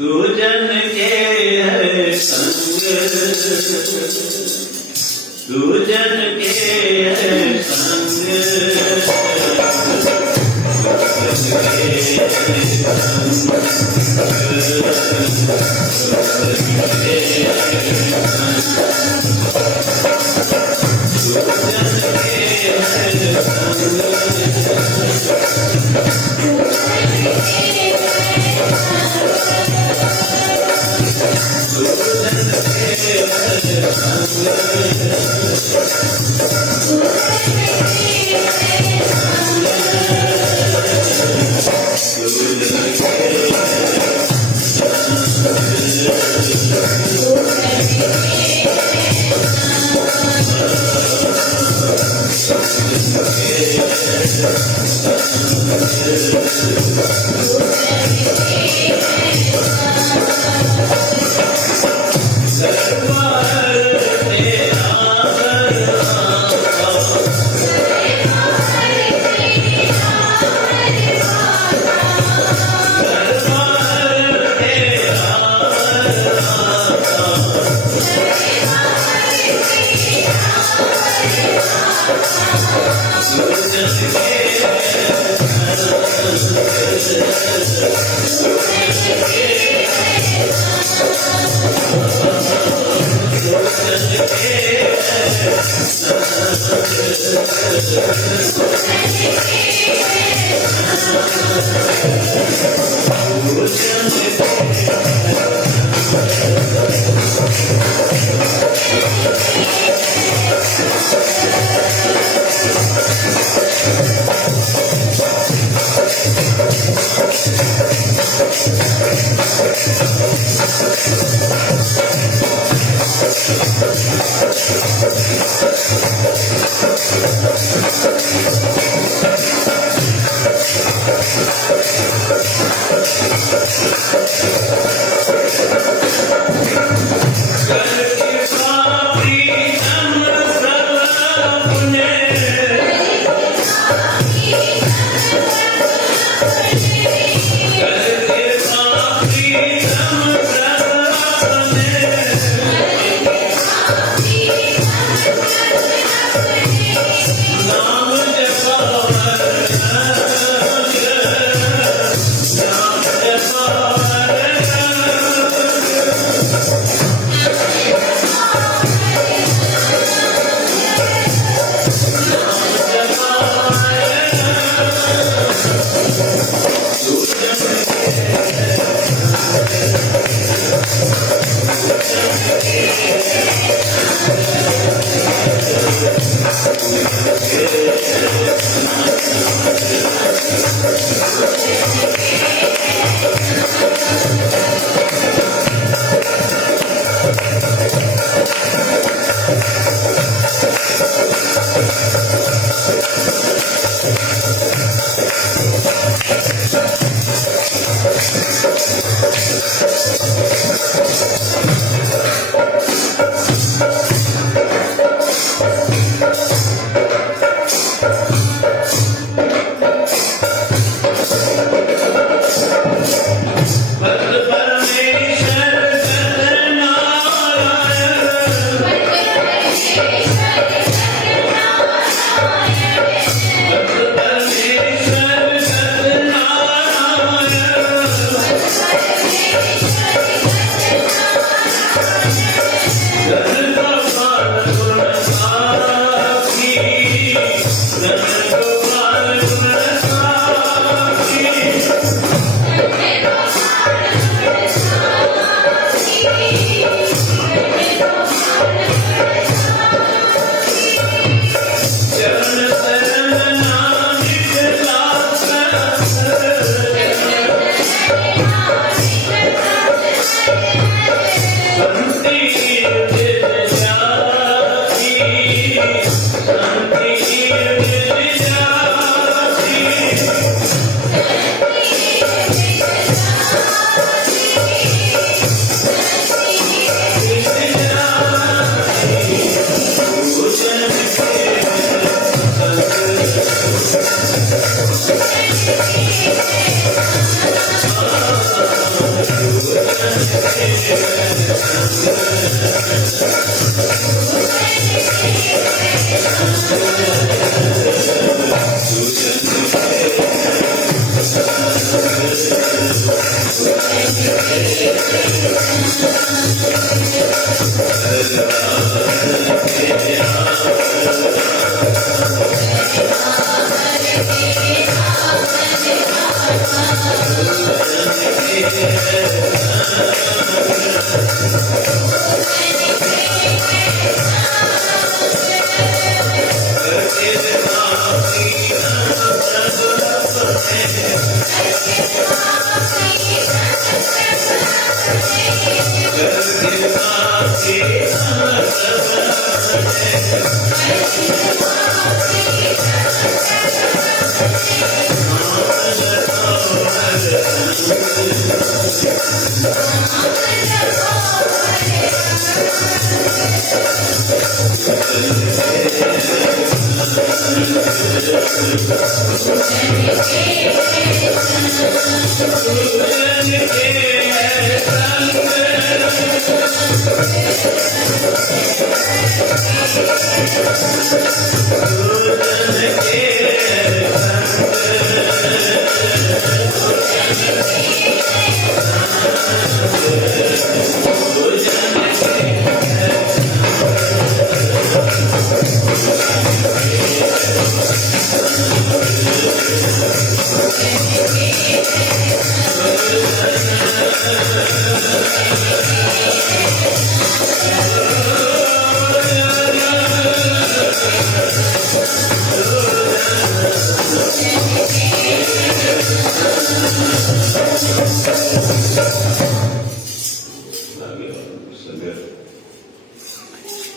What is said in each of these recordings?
तू जन के है संग, तू जन के है संग,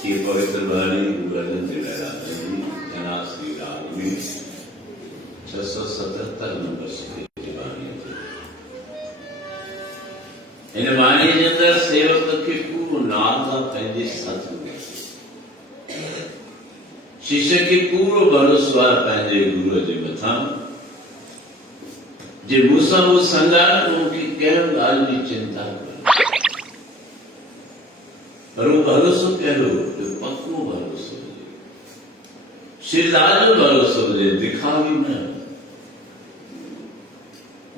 ये पवित्र वाणी भजन जना श्री राम में 677 नंबर से वाणी इन वाणी के अंदर सेवक के पूरो नाम का पंहिंजे सतगुरु शिष्य के पूरो भरोसो आहे पंहिंजे गुरु जे मथां जे मूंसां वो संगार उनकी कहिड़ो ॻाल्हि जी चिंता करे पर वो भरोसो कहिड़ो जो पक्को भरोसो हुजे शिरदार जो भरोसो हुजे दिखावी न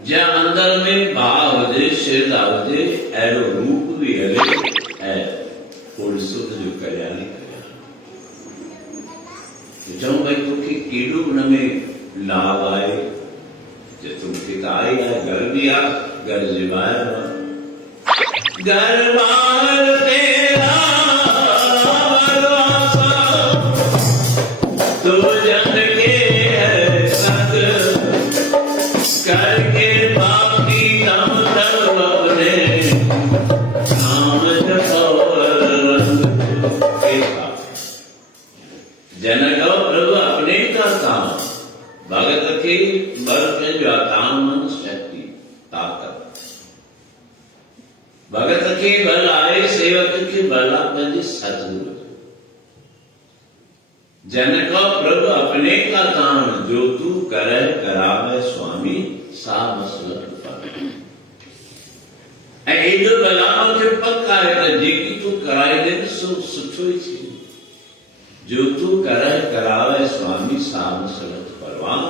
जंहिं अंदर में भाव हुजे शिरदा हुजे अहिड़ो रूप बि हले ऐं फुल सुध जो कल्याणी चऊं भाई तोखे केॾो हुन में लाभ आहे जे तुमखे त आहे घर बि आहे घर जे ॿाहिरि घर ॿाहिरि तेरा तो जन के है संग करके बाकी नाम तब अपने नाम जपो रंग जनक प्रभु अपने का काम भगत के बल के जो ताम शक्ति ताकत भगत के बल आए सेवक के बल पंहिंजे सतगुरु जनक प्रभु अपने का काम जो तू करे करावे स्वामी सा मसलत पर ऐं एॾो भलानो खे पक आहे त जेकी तूं कराए ॾे सो सुठो ई थी जो तू करे करावे स्वामी सा मसलत परवान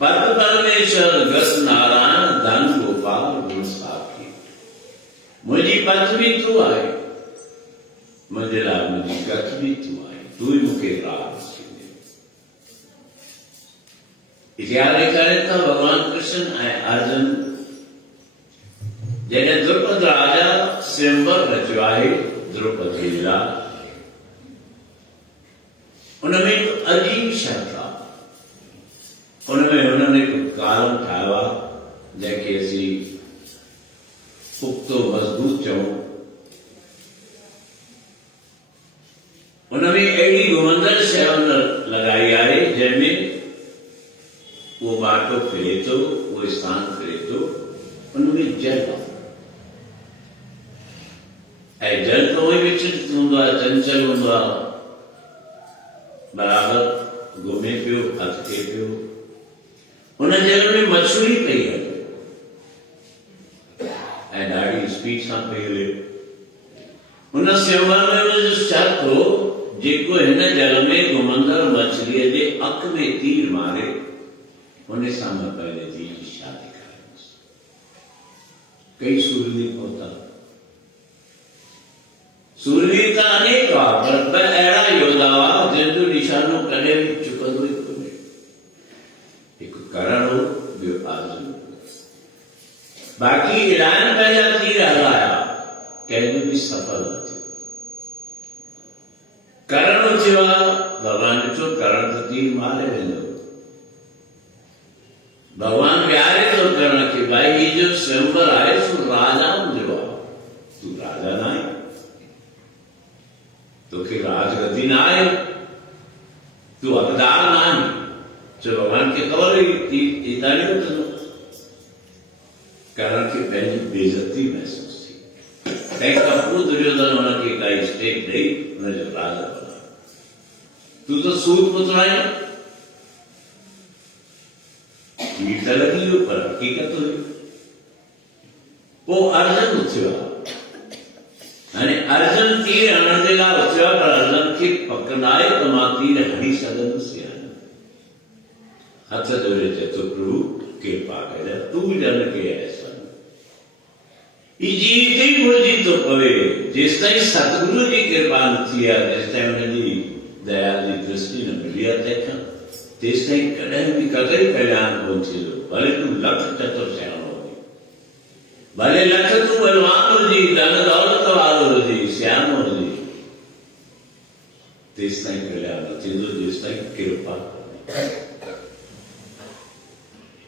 पद परमेश्वर गस नारायण धन गोपाल गुण साखी मुझी पथ भी तू आए मुझे लाल मुझी कथ भी तू आए तू ही मुखे राग इतिहास करे तो भगवान कृष्ण ऐं अर्जुन जॾहिं द्रुपद राजा स्वयंवर रचियो आहे द्रौपदी लीला उनमें एक अजीब शर्त आहे उनमें उन्होंने एक कारण ठाहियो आहे जंहिंखे असीं पुख्तो मज़बूत चऊं उनमें अहिड़ी घुमंदड़ शइ लॻाई आहे जंहिंमें वो बाटो फिरे तो वो स्थान फिरे तो उनमें जल आहे ऐं जल त उहो ई विचलित हूंदो आहे चंचल हूंदो आहे बराबर घुमे पियो हथके पियो उन जल में मछली पई हले ऐं ॾाढी स्पीड सां पई हले। उन सेवा में शर्त हो जेको हिन जल में घुमंदड़ मछलीअ जे अख में तीर मारे उन सां मां पंहिंजे धीउ जी शादी कराईंदुसि। कई सूरवीर पहुता, सूरवीर त अनेक हुआ, पर ॿ अहिड़ा योद्धा हुआ जंहिंजो निशानो कॾहिं बि चुकंदो ई कोन्हे। हिकु करण हो, ॿियो अर्जुन। बाक़ी ईरान पंहिंजा तीर हलाया, कंहिंजो बि सफल न थियो। करण थियो आहे, भॻवान ॾिठो करण त तीर मारे वेंदो, भगवान प्यारे तो करण के भाई ये जो स्वयंवर आहे सो राजाउनि जो आहे, तूं राजा न आहे, तोखे राजगद्दी न आहे, तूं हक़दार न आहे। जो भगवान खे ख़बर हुई इतां नहीं वठंदो। करण खे पंहिंजी बेइज़ती महसूस थी। तंहिंखां पोइ दुर्योधन हुनखे काई स्टेप ॾेई हुनजो राजा बनायो। तूं त सूत पुत्र आहीं, तीर त लॻी वियो पर हक़ीक़त हुई। पोइ अर्जुन उथियो आहे, हाणे अर्जुन तीर हणण जे लाइ उथियो आहे, पर अर्जुन खे पकड़ाए त मां तीर हणी सघंदुसि या न। हथ जोड़े चए थो प्रभु कृपा कर, तूं ॼण के ऐसा जीत ही भुलिजी थो पवे। जेसिताईं सतगुरु जी कृपा न थी आहे, जेसिताईं हुनजी दया जी दृष्टि न मिली आहे तंहिंखां, तेसिताईं कॾहिं बि कॾहिं कल्याण कोन थींदो। भले तूं लख चतुर सियाणो हुजे, भले लख तूं बलवान हुजी, धन दौलत वारो हुजी, सियाणो हुजी, तेसिताईं कल्याण न थींदो जेसिताईं कृपा।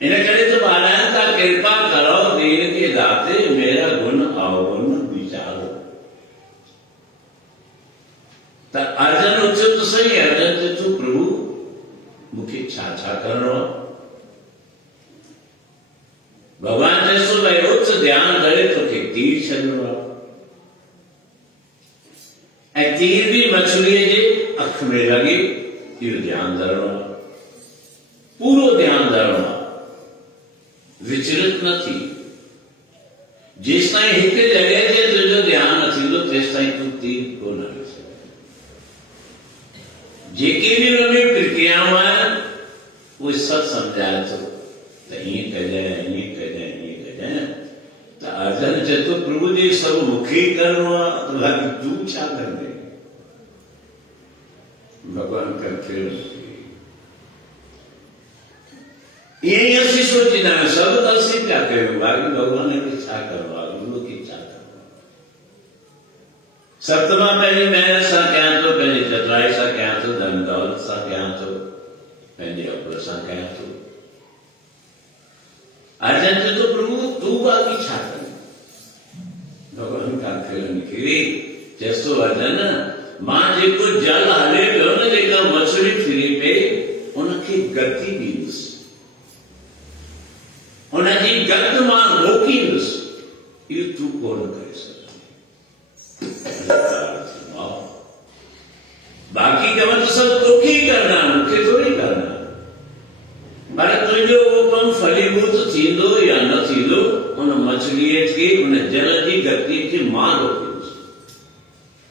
इन करे तो महाराज का कृपा करो दीन के दाते, मेरा गुण अवगुण विचारो। त अर्जुन उथियो तो सही, अर्जुन चए थो प्रभु मूंखे छा छा करणो आहे। भगवान चए थो भई उथ, ध्यान करे तोखे तीर छॾिणो आहे, ऐं तीर बि मछलीअ जे अख में लॻे, इहो ध्यानु धरणो आहे, पूरो ध्यानु धरणो आहे, विचलित न थी। जेसिताईं हिकु जॻह ते तुंहिंजो ध्यानु न थींदो तेसिताईं तूं तीर कोन हणी सघे। जेके बि हुनमें प्रक्रियाऊं आहिनि उहे सभु सम्झाए थो त हीअं कजांइ, हीअं कजांइ, हीअं कजांइ। त अर्जुन चए थो प्रभु जी सभु मूंखे ई करिणो आहे, त बाक़ी तूं छा कंदे। भॻवान कंखेड़ ईअं ई असीं सोचींदा आहियूं, सभु त असीं पिया कयूं, बाक़ी भॻवान खे छा करिणो आहे, गुरू खे छा करिणो आहे। सभु त मां पंहिंजी महिनत सां कयां थो, पंहिंजी चतुराई सां कयां थो, धन दौलत सां कयां थो, पंहिंजे अकुल सां कयां थो। अर्जुन चए थो प्रभु तूं बाक़ी छा कंदे। भॻवान कंखेड़ निकिरी चएसि थो अर्जुन मां जेको जल हले पियो न, जेका मछली फिरी पई उनखे गति ॾींदुसि, उनजी गत मां रोकींदुसि, इहो तूं कोन करे सघंदी। बाक़ी कम तो सब तोखे ही करना, मूंखे थोड़ी करना। पर तुंहिंजो उहो कमु फलीभूत थींदो या न थींदो, उन मछलीअ खे, उन जल जी गति खे मां रोकींदुसि।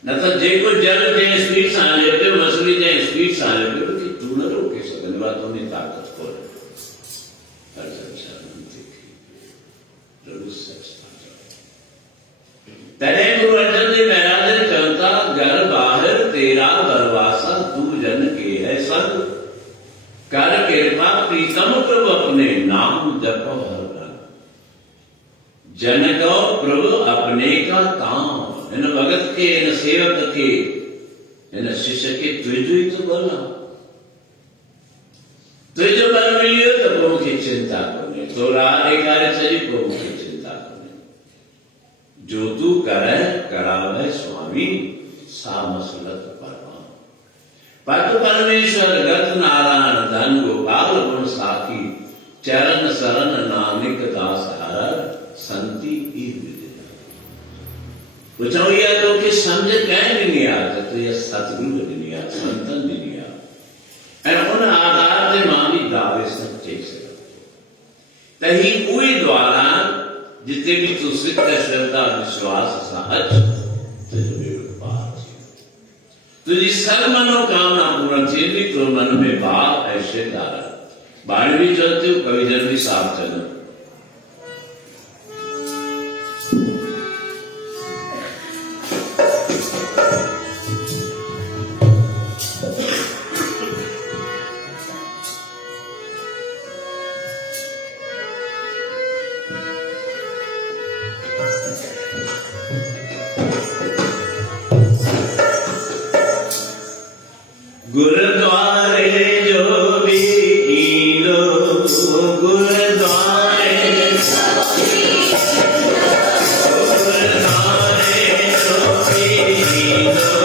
न त जेको जल जंहिं स्पीड सां हले पियो, मछली जंहिं स्पीड सां हले पियो, तूं न रोके सघंदो आहे, तुंहिंजी ताक़त कोन्हे। तॾहिं गुरु अर्जन देव महाराज चवनि था घर बाहिर तेरा दरवासा, तू जन के है संग, कर कृपा प्रीतम प्रभु अपने नाम जपो हर रंग। जन को प्रभु अपने का काम, हिन भगत के, हिन सेवक के, हिन शिष्य के तुंहिंजो ई तो बल आहे। तुंहिंजो बल मिली वियो त पोइ मूंखे चिंता कोन्हे, तो राह ॾेखारे छॾी पोइ मूंखे चिंता कोन्हे। जो तू करे करावे स्वामी, सा मसलत परवान। पत परमेश्वर गत नारायण धन गोपाल गुण साखी, चरण शरण नानक दास हर संति ई विदिता। पुछो या तो कि समझ कंहिं ॾिनी आहे, त तुंहिंजे सतगुरु ॾिनी आहे, संतन ॾिनी आहे, ऐं उन आधार ते मां बि दावे सां चई सघां त ही उहे द्वारा जिते भी तू सिद्ध श्रद्धा विश्वास सहज तुझे पास तुझी सर्व मनोकामना पूर्ण थी तो मन में भाव ऐसे धारा बाण भी चलते हो कवि जन भी साफ चलो गुरुद्वारे जो भी लो गुरुद्वारे जो भी लो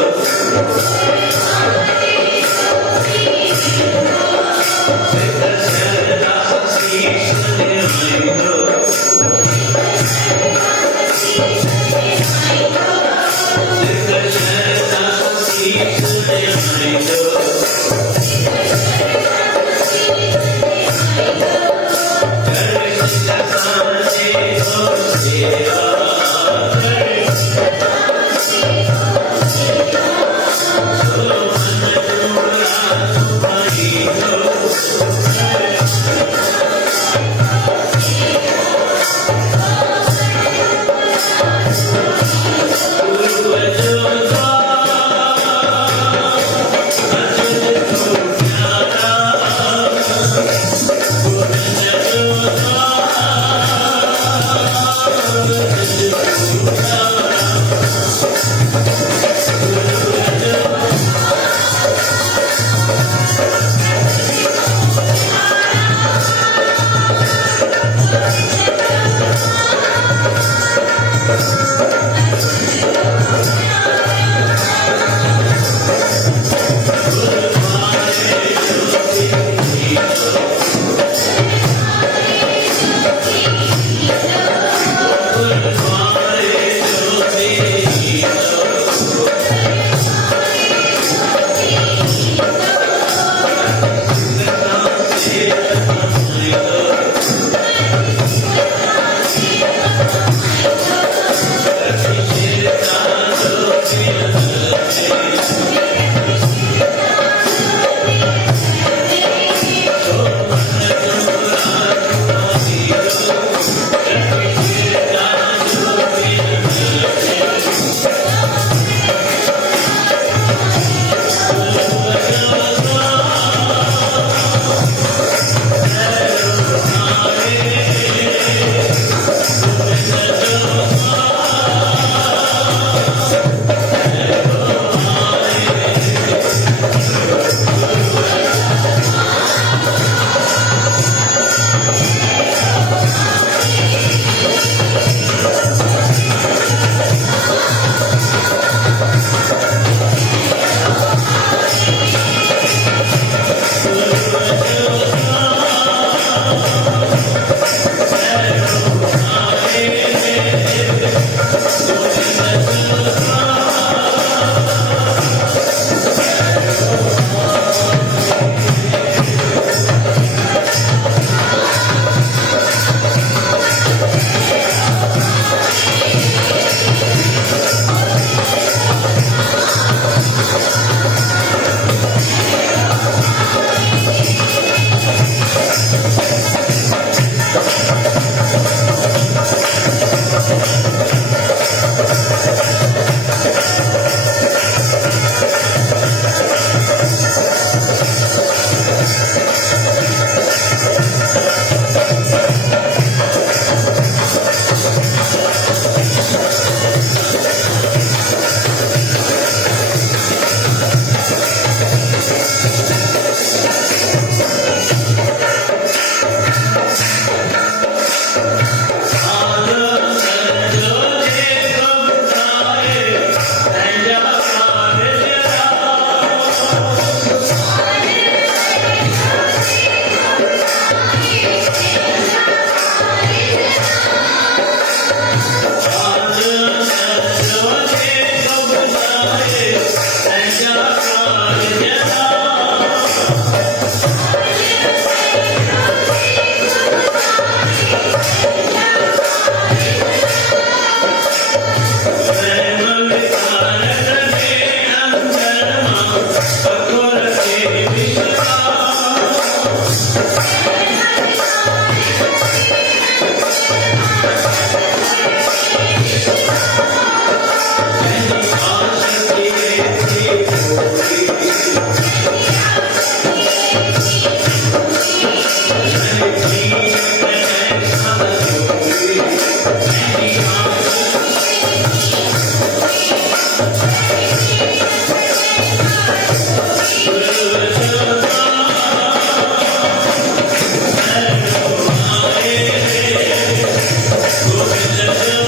Govinda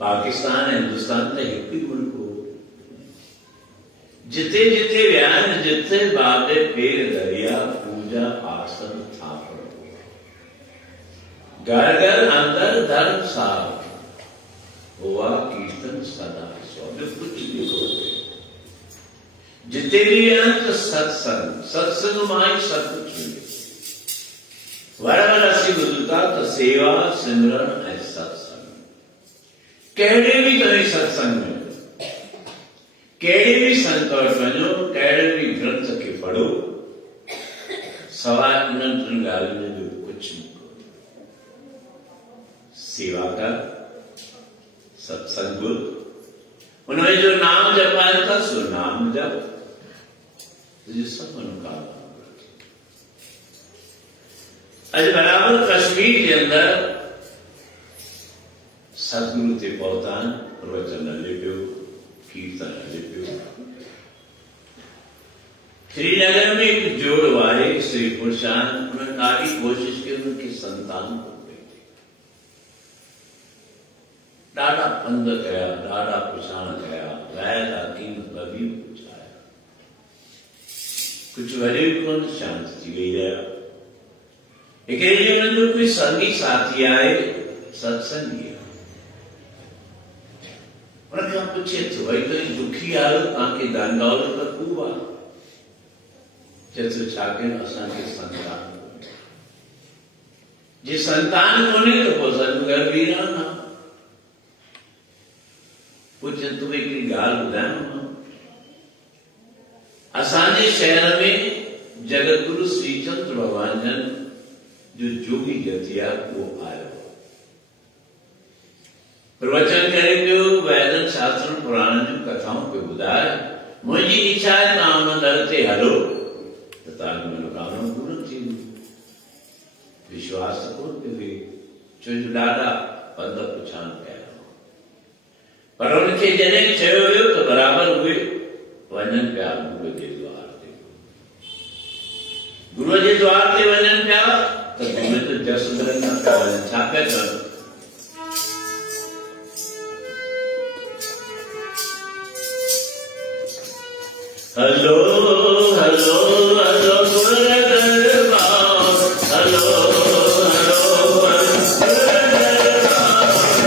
पाकिस्तान हिंदुस्तान तो एक ही मुल्क हो जिते जिते व्यान जिते बाबे पेर दरिया पूजा आसन थापड़ घर घर अंदर धर्म साफ हुआ कीर्तन सदा स्वामी कुछ भी हो जिते भी अंत सत्संग सत्संग माई सब कुछ मिले वाराणसी गुजरता तो सेवा सिमरन है सत्संग कहिड़े भी करे सत्संग में कहिड़े भी संतोष वञो कहिड़े भी ग्रंथ खे पढ़ो सवाइ उन्हनि टिनि ॻाल्हियुनि जो कुझु न सेवा कर सत्संग उनमें जो नाम जपाए था सो नाम जप तुझे सब मनोकामना अॼु बराबर कश्मीर के अंदर सतगुरु ते पहुतान प्रवचन हले पियो कीर्तन हले पियो श्रीनगर में एक जोड़ वारे श्री पुरुषान उन्होंने ॾाढी कोशिश की उनकी संतान को ॾाढा पंध कया ॾाढा पुछाण कया राय हकीम कभी पुछाया कुछ वरी भी कोन शांत थी गई रहा हिकिड़े ॾींहुं हुननि जो कोई संगी साथी आहे सत्संगी उनखां पुछे थो भई तुंहिंजी दुखी हालत तव्हांखे धन दौलत त खूब आहे चए थो छा कयूं असांखे संतान जे संतान कोन्हे त पोइ असांजो घर वीरान आहे पुछे तूं हिकिड़ी ॻाल्हि ॿुधायां असांजे शहर में जगतगुरु श्रीचंद्र भगवान जो जोगी जति आहे उहो आयो प्रवचन करे पियो वैदन शास्त्र पुराणनि जूं कथाऊं पियो ॿुधाए मुंहिंजी इच्छा आहे तव्हां हुन दर ते हलो त तव्हांजी मनोकामना पूर्ण थींदी विश्वास कोन पियो थिए छो जो ॾाढा पंध पुछाण कया पर उनखे जॾहिं चयो वियो त बराबरि उहे वञनि पिया गुरूअ जे द्वार ते गुरूअ जे द्वार ते वञनि पिया त गुरूअ जो जस धरनि पिया वञनि छा पिया कनि हलो हलो हलो गुर दरबार हलो हलो गुर दरबार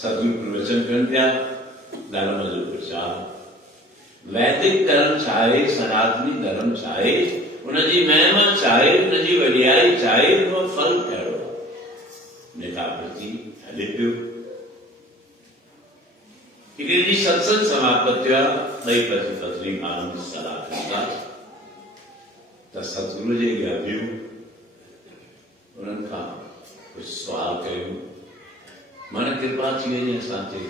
सतगुरु प्रवचन कर दिया, धर्म जो प्रचार वैदिक धर्म चाहे, सनातनी धर्म चाहे, उनजी महिमा चाहे, उनजी वॾियाई चाहे, उनजो फल कहिड़ो आहे निकापति हले पियो। हिकिड़ी ॾींहुं सत्संग समाप्त थियो आहे, ॿई पति पत्नी आनंद सलाह कनि था त सतगुरु जे अॻियां बीहूं, उन्हनि खां कुझु सुवाल कयूं, मन कृपा थी वञे असां ते।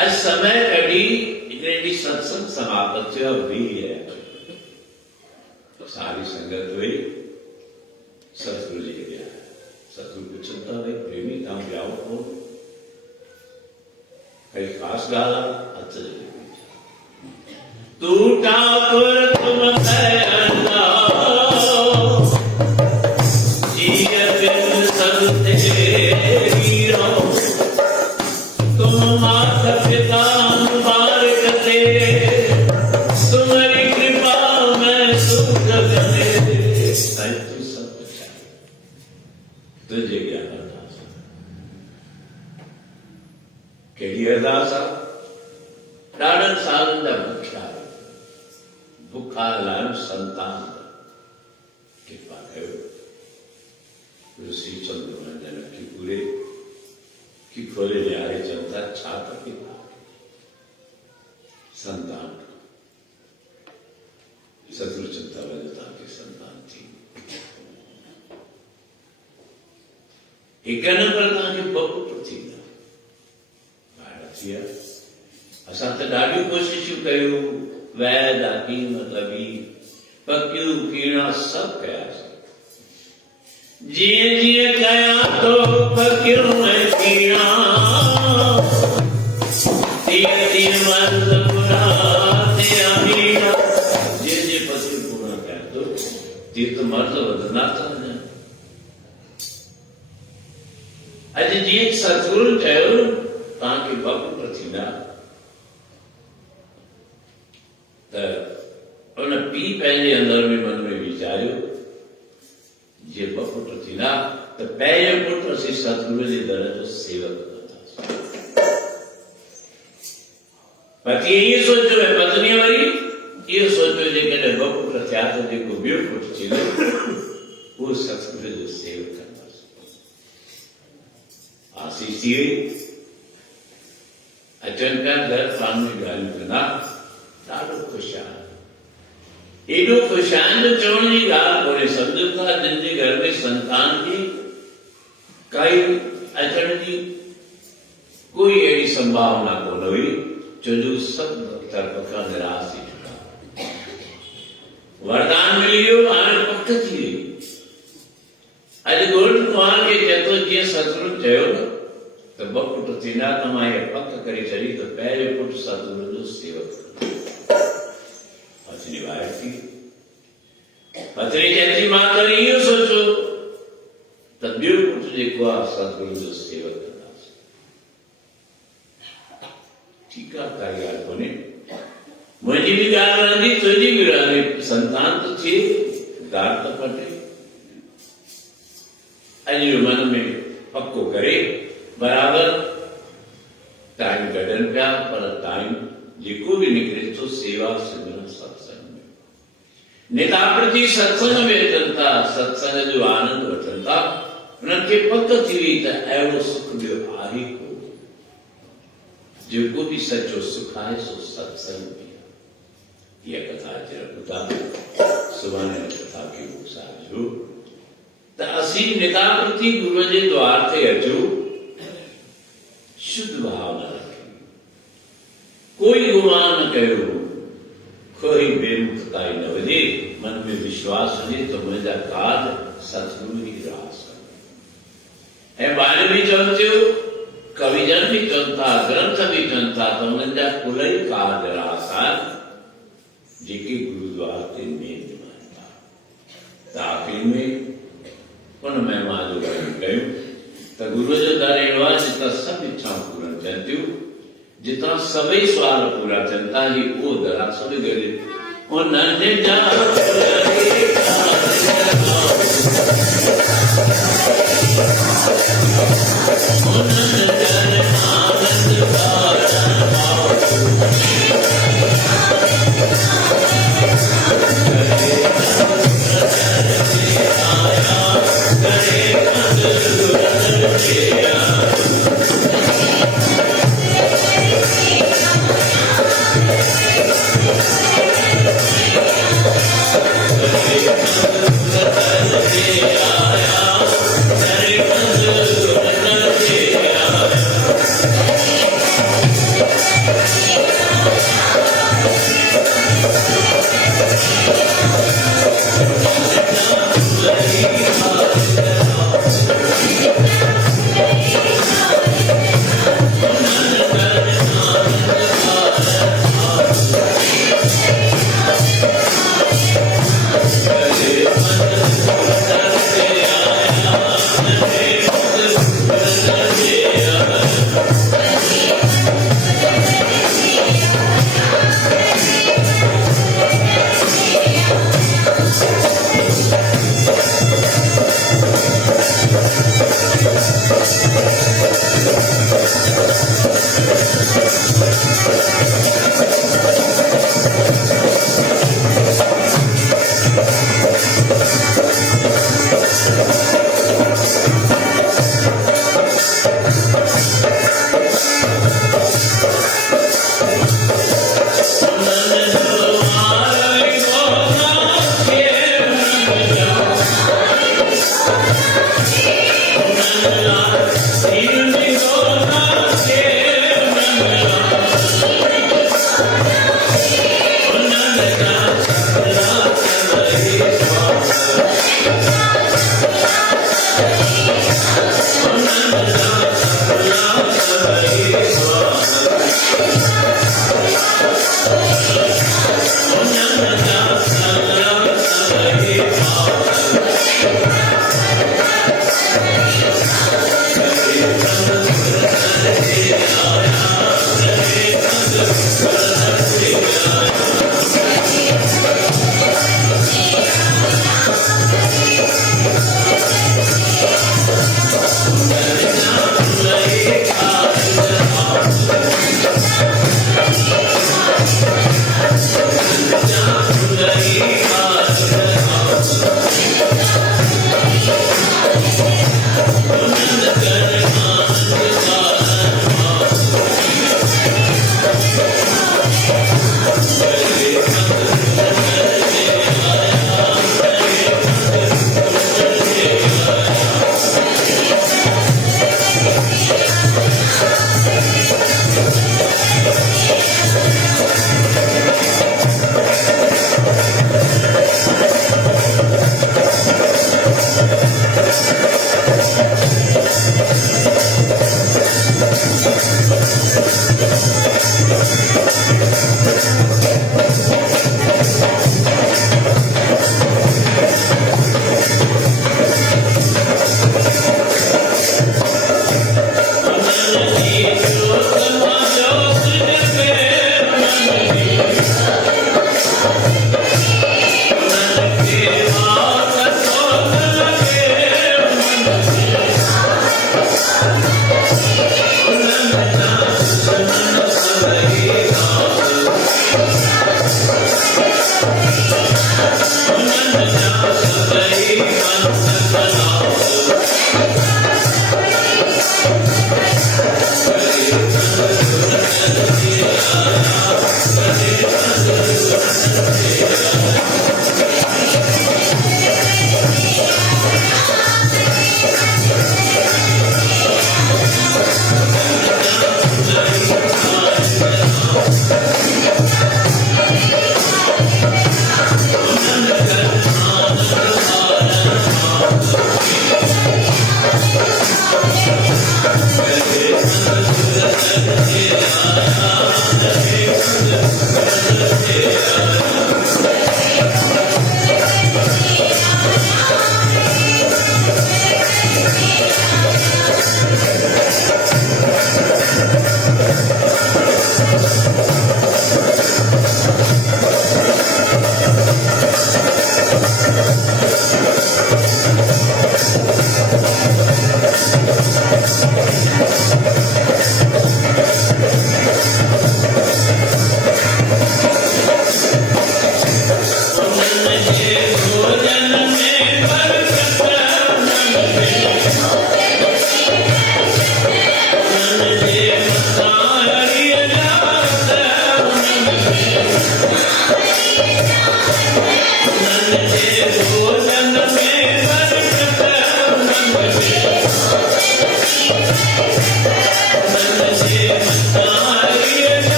अॼु समय कढी हिकिड़े ॾींहुं सत्संग समाप्त थियो, सारी संगत हुई सतगुरु जी अॻियां। सतगुरु पुछनि था, भई प्रेमी तव्हां वियाओ कोन, कई ख़ासि ॻाल्हि आहे? हथ जोड़े तू ठाकुर तुम दयाला, जीअ बिन सब तेरी रो, तुम माता पिता मुबारक ते, तुम्हारी कृपा में सुख गए। तू सब कुछ है, तुझे क्या अरदास? कहिड़ी अरदास आहे? ॾाढनि सालनि जा भुखिया बुखा लाल संतान कृपा कयो। ऋषि चंद्र जनक की पूरे की खोले लियारे जनता छात्र के संतान सतगुरु चिंता वजता की संतान थी। हिकु नंबर तव्हांखे पपुट थींदा। असां त ॾाढियूं कोशिशूं कयूं, वैद हकीम तबीब पकियूं कीड़ा सभु कयासीं। जीअं जीअं कया तो पकियूं ऐं कीड़ा, तीअं तीअं मर्द पूरा तीअं मीड़ा। जीअं जीअं पकियूं पूरा कया तो तीअं त मर्द वधंदा था वञनि। अॼु जीअं सतगुरु चयो तव्हांखे पपुट थींदा, त उन पीउ पंहिंजे अंदर में मन में वीचारियो जीअं ॿ पुट थींदा त पहिरियों पुट असीं सतगुरू जे दर जो सेवक कंदासीं। बाक़ी इहो सोचो ऐं पत्नीअ वरी इहो सोचो जेकॾहिं ॿ पुट थिया त जेको ॿियो पुट थींदो उहो सतगुरू जो सेवक कंदासीं। आसीस थी वई, अचनि पिया घर पाण में ॻाल्हियूं कंदा, ॾाढो ख़ुशि आहे। एॾो ख़ुशि आहिनि जो चवण जी ॻाल्हि कोन्हे। सम्झो था जिन जे घर में संतान जी काई अचण जी कोई अहिड़ी संभावना कोन हुई, छो जो सभु तरफ़ खां निराश थी चुका। वरदान मिली वियो, हाणे पक थी वई। अॼु गोल्ड कुंवार खे चए थो जीअं सतगुरू चयो न त ॿ पुट थींदा, त मां इहा पक करे छॾी त पहिरियों पुट सतगुरू जो सेवक। पत्नी वाइट थी, पत्नी चए थी मां त इहो सोचो त ॿियो पुट जेको आहे सतगुरू जो सेवक कंदासीं। ठीकु आहे, काई ॻाल्हि कोन्हे, मुंहिंजी बि ॻाल्हि रहंदी, तुंहिंजी बि रहंदी, संतान त थिए, दार त पटे। अॼु मन में पको करे बराबर टाइम कढनि पिया, पर टाइम जेको बि निकिरे थो सेवा सिमरन सत्संग में, नेताप्रति सत्संग में अचनि था, सत्संग जो आनंद वठनि था। उन्हनि खे पक थी वई त अहिड़ो सुख ॿियो आहे कोन। जेको बि सचो सुख आहे सो सत्संग में आहे। इहा कथा अचे ॿुधा, सुभाणे कथा खे साझो त असीं नेताप्रति गुरू जे द्वार ते अचूं, शुद्ध भावना रखी, कोई गुमान न कयो, कोई बेमुखताई न वजे, मन में विश्वास हुजे तो मुंहिंजा कार्य सतगुरू जी रास ऐं ॿार बि चवनि थियो, कविजन बि चवनि था, ग्रंथ बि चवनि था त उन्हनि जा कुल ई कार्य रास आहिनि जेके गुरुद्वार ते मेन निभाइनि था। त आख़िर में उन महिमा जो वर्णन कयूं त गुरूअ जो दर अहिड़ो आहे जितां सभु इच्छाऊं पूरन थियनि थियूं, जितां सभई सुवाल पूरा थियनि था। ही उहो दर आहे, सभई गॾु उन्हनि जा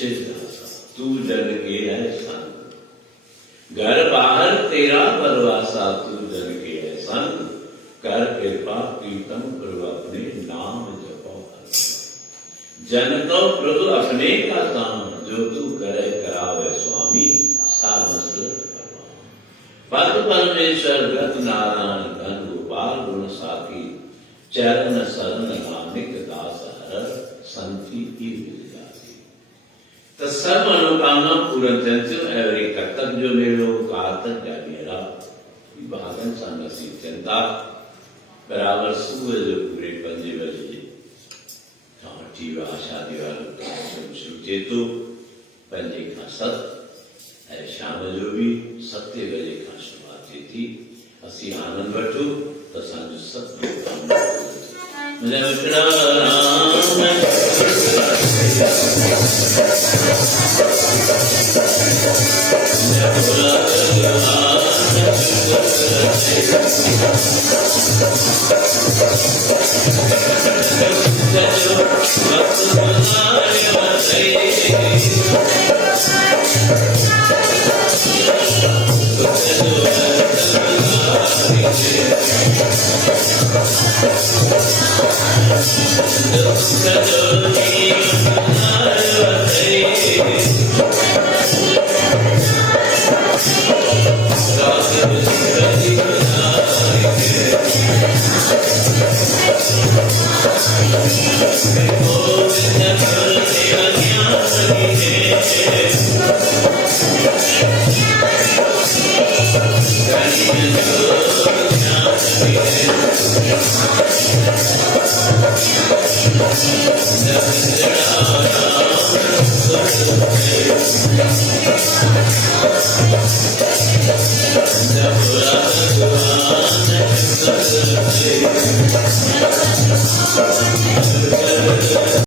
सिरदासा तू जन के है संग घर बाहर तेरा परवासा तू जन के है संग कर कृपा प्रीतम प्रभु अपने नाम जपो जन को प्रभु अपने का काम जो तू करे करावे स्वामी सा मसलत पद परमेश्वर गत नारायण धन गोपाल गुण साथी चरण शरण नामिक दास हर संति की विजाती तो सब मनोकामना पूर्ण चंचल एवरी कतक जो मेरो कातक या मेरा भागन सांगसी चिंता बराबर सुबह जो पूरे 5 बजे टीवा शादी वालों चेतो 5 का 7 शाम जो भी 7 बजे का शुरुआत थी असी आनंद वठो तो सांजो सत्य मुझे मित्रा